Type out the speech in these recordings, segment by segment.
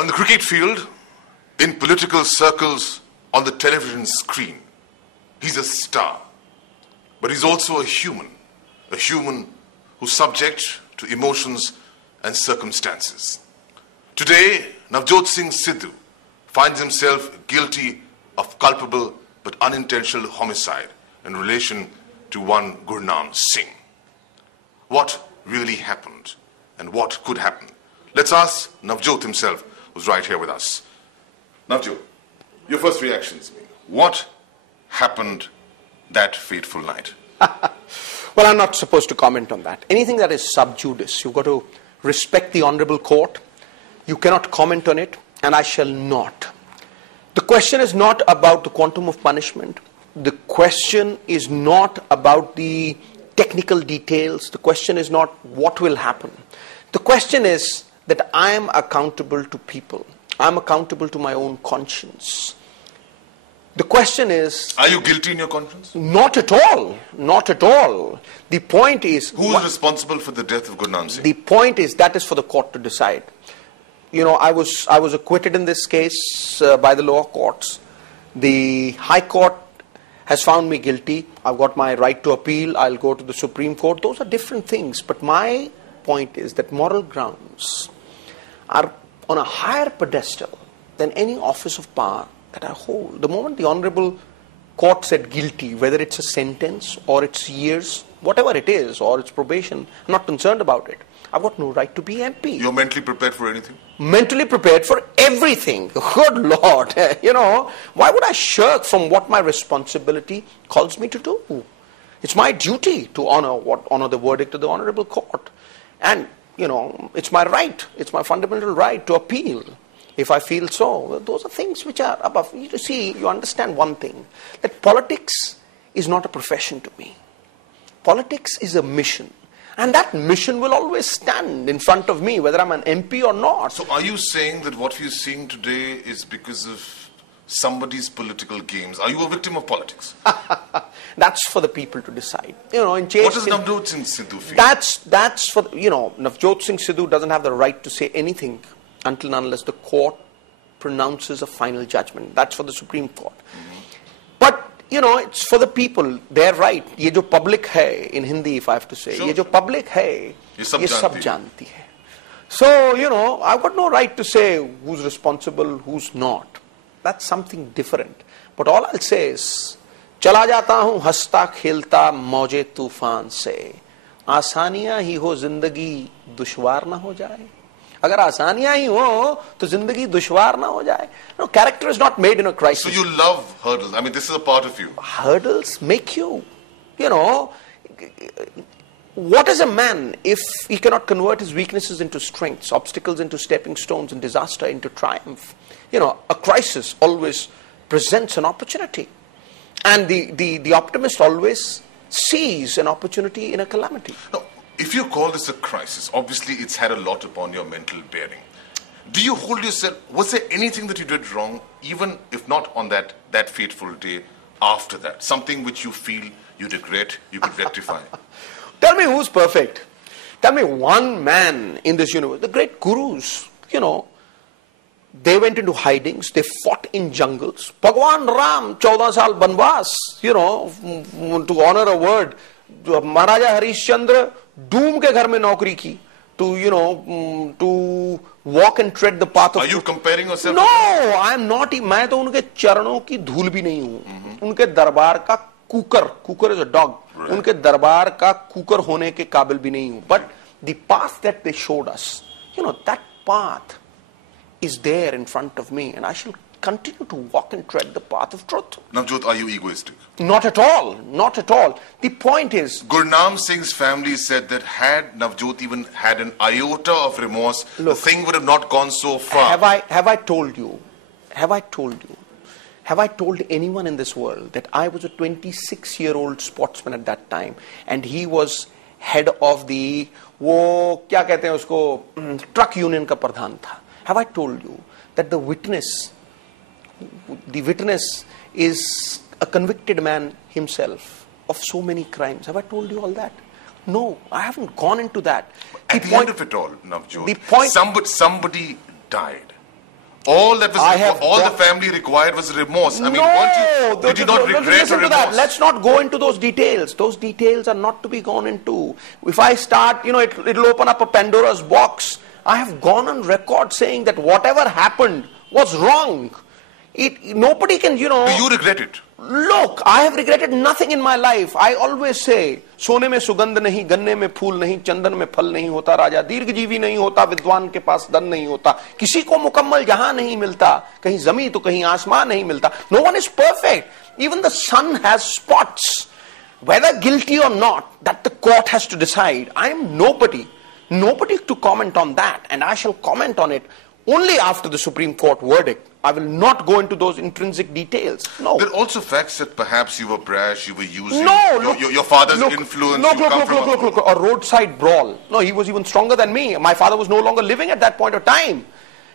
On the cricket field, in political circles, on the television screen, he's a star. But he's also a human who's subject to emotions and circumstances. Today, Navjot Singh Sidhu finds himself guilty of culpable but unintentional homicide in relation to one Gurnam Singh. What really happened and what could happen? Let's ask Navjot himself, who's right here with us. Navjot, your first reactions. What happened that fateful night? Well, I'm not supposed to comment on that. Anything that is sub judice, you've got to respect the honorable court. You cannot comment on it, and I shall not. The question is not about the quantum of punishment. The question is not about the technical details. The question is not what will happen. The question is that I am accountable to people. I'm accountable to my own conscience. The question is... Are you guilty in your conscience? Not at all. Not at all. The point is... Who is responsible for the death of Gurnam Singh? The point is that is for the court to decide. You know, I was acquitted in this case by the lower courts. The High Court has found me guilty. I've got my right to appeal. I'll go to the Supreme Court. Those are different things. But my point is that moral grounds are on a higher pedestal than any office of power that I hold. The moment the honorable court said guilty, whether it's a sentence or it's years, whatever it is, or it's probation, I'm not concerned about it. I've got no right to be MP. You're mentally prepared for anything? Mentally prepared for everything. Good Lord. You know, why would I shirk from what my responsibility calls me to do? It's my duty to honor the verdict of the honorable court. And, you know, it's my right. It's my fundamental right to appeal if I feel so. Those are things which are above. You see, you understand one thing, that politics is not a profession to me. Politics is a mission. And that mission will always stand in front of me, whether I'm an MP or not. So are you saying that what we're seeing today is because of somebody's political games? Are you a victim of politics? That's for the people to decide. You know, what does Navjot Singh Sidhu feel? That's for, you know, Navjot Singh Sidhu doesn't have the right to say anything until and unless the court pronounces a final judgment. That's for the Supreme Court. But you know, it's for the people. They're right. ये जो public है, in Hindi, if I have to say, sure. ये जो public है, ये सब जानती है. So, you know, I've got no right to say who's responsible, who's not. That's something different. But all I'll say is, चला जाता हूँ हंसता खेलता मौजे तूफान से, आसानियाँ ही हो जिंदगी दुश्वार ना हो जाए. अगर आसानियां ही हो तो जिंदगी दुश्वार ना हो जाए. No, character is not made in a crisis. So you love hurdles. I mean, this is a part of you. Hurdles make you. You know, what is a man if he cannot convert his weaknesses into strengths, obstacles into stepping stones, and disaster into triumph? You know, a crisis always presents an opportunity. And the optimist always sees an opportunity in a calamity. No. If you call this a crisis, obviously it's had a lot upon your mental bearing. Do you hold yourself, was there anything that you did wrong, even if not on that fateful day, after that? Something which you feel you regret, you could rectify? Tell me who's perfect. Tell me one man in this universe. The great gurus, you know, they went into hidings, they fought in jungles. Bhagwan Ram, 14 saal banvas, you know, to honor a word. Maharaja Harishchandra, doom ke ghar mein naukri ki, to, you know, to walk and tread the path of... Are you comparing yourself? No, I am not. मैं तो उनके चरणों की धूल भी नहीं हूँ. उनके दरबार का cooker is a dog. Right. उनके दरबार का कुकर होने के काबिल भी नहीं हूँ. But the path that they showed us, you know, that path is there in front of me, and I shall continue to walk and tread the path of truth. Navjot, are you egoistic? Not at all. Not at all. The point is... Gurnam Singh's family said that had Navjot even had an iota of remorse, look, the thing would have not gone so far. Have I told you? Have I told anyone in this world that I was a 26-year-old sportsman at that time, and he was head of the... वो क्या कहते हैं उसको truck union का प्रधान था? Have I told you that the witness is a convicted man himself of so many crimes? Have I told you all that? No, I haven't gone into that. At the end of it all, Navjot, somebody died. All that was all the family required was remorse. I mean, did you not regret or remorse? Let's not go into those details. Those details are not to be gone into. If I start, it'll open up a Pandora's box. I have gone on record saying that whatever happened was wrong. Nobody can, Do you regret it? Look, I have regretted nothing in my life. I always say, सोने में सुगंध नहीं, गन्ने में फूल नहीं, चंदन में फल नहीं होता, राजा दीर्घजीवी नहीं होता, विद्वान के पास धन नहीं होता, किसी को मुकम्मल जहां नहीं मिलता, कहीं जमीन तो कहीं आसमान नहीं मिलता. No one is perfect. Even the sun has spots. Whether guilty or not, that the court has to decide. I am nobody to comment on that, and I shall comment on it only after the Supreme Court verdict. I will not go into those intrinsic details. No. There are also facts that perhaps you were brash, you were using your father's influence. Look, a roadside brawl. No, he was even stronger than me. My father was no longer living at that point of time.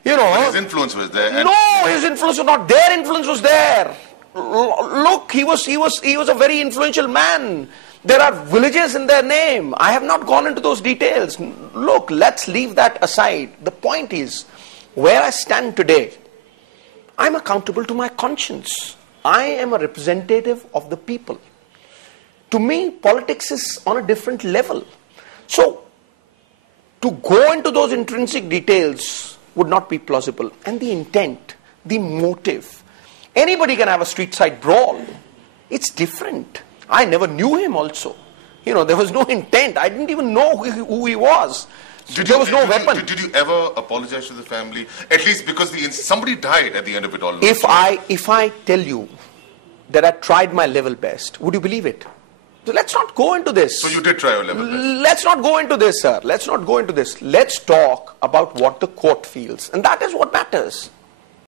But his influence was there. No, his influence was not. Their influence was there. Look, he was a very influential man. There are villages in their name. I have not gone into those details. Look, let's leave that aside. The point is, where I stand today, I'm accountable to my conscience. I am a representative of the people. To me, politics is on a different level. So, to go into those intrinsic details would not be plausible. And the intent, the motive. Anybody can have a street side brawl. It's different. I never knew him also. There was no intent. I didn't even know who he was. There was no weapon. Did you ever apologize to the family? At least because somebody died at the end of it all. If I tell you that I tried my level best, would you believe it? So let's not go into this. So you did try your level best. Let's not go into this, sir. Let's not go into this. Let's talk about what the court feels. And that is what matters.